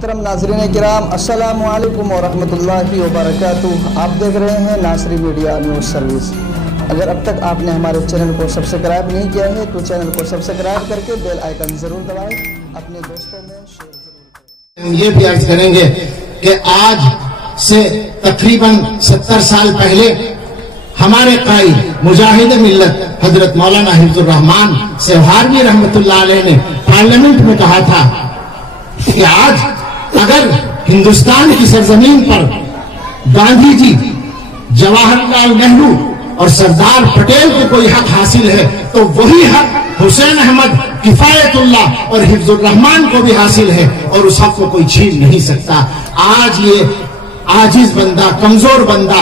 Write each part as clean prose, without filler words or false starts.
मोहतरम नाज़रीन किराम, अस्सलामु अलैकुम वरहमतुल्लाहि वबरकातुह। आप देख रहे हैं नासरी मीडिया न्यूज़ सर्विस। अगर अब तक आपने हमारे चैनल को सब्सक्राइब नहीं किया है तो चैनल को सब्सक्राइब करके बेल आइकन ज़रूर दबाएं, अपने दोस्तों में शेयर ज़रूर करें। ये भी अर्ज करेंगे कि आज से तकरीबन 70 साल पहले हमारे काई मुजाहिद मिल्लत हजरत मौलाना हिफ्जुर रहमान सेवहारवी रहमतुल्लाह अलैह ने पार्लियामेंट में कहा था कि आज अगर हिंदुस्तान की सरजमीन पर गांधी जी, जवाहरलाल नेहरू और सरदार पटेल को कोई हक हासिल है तो वही हक हुसैन अहमद, किफायतुल्लाह और हिफ्जुर रहमान को भी हासिल है और उस हक को कोई छीन नहीं सकता। आज ये आजिज बंदा, कमजोर बंदा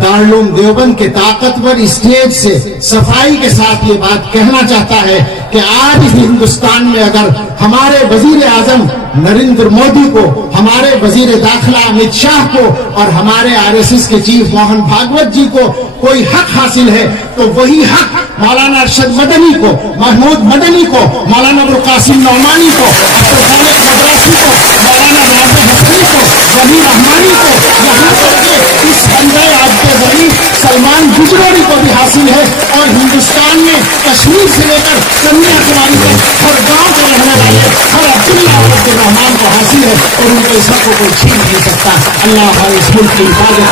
दारुल देवबंद के ताकतवर स्टेज से सफाई के साथ ये बात कहना चाहता है कि आज हिंदुस्तान में अगर हमारे वजीर आजम नरेंद्र मोदी को, हमारे वजीर दाखिला अमित शाह को और हमारे आरएसएस के चीफ मोहन भागवत जी को कोई हक हासिल है तो वही हक मौलाना अरशद मदनी को, महमूद मदनी को, मौलाना अबुल कासिम नौमानी को, अब्दुल खालिक मद्रासी को, मौलाना राजा हसनी को, वही रहमानी को, यहाँ तक के इस बंदे आज के वही सलमान गुजरानी को भी हासिल है। और हिंदुस्तान में कश्मीर से लेकर कन्याकुमारी तक हर गांव के रहने वाले हर अब्दुल्ला अब्दुल रहमान को हासिल है और उनको इस हक को कोई छीन नहीं सकता। अल्लाह हर इस मुल्क की हिफाजत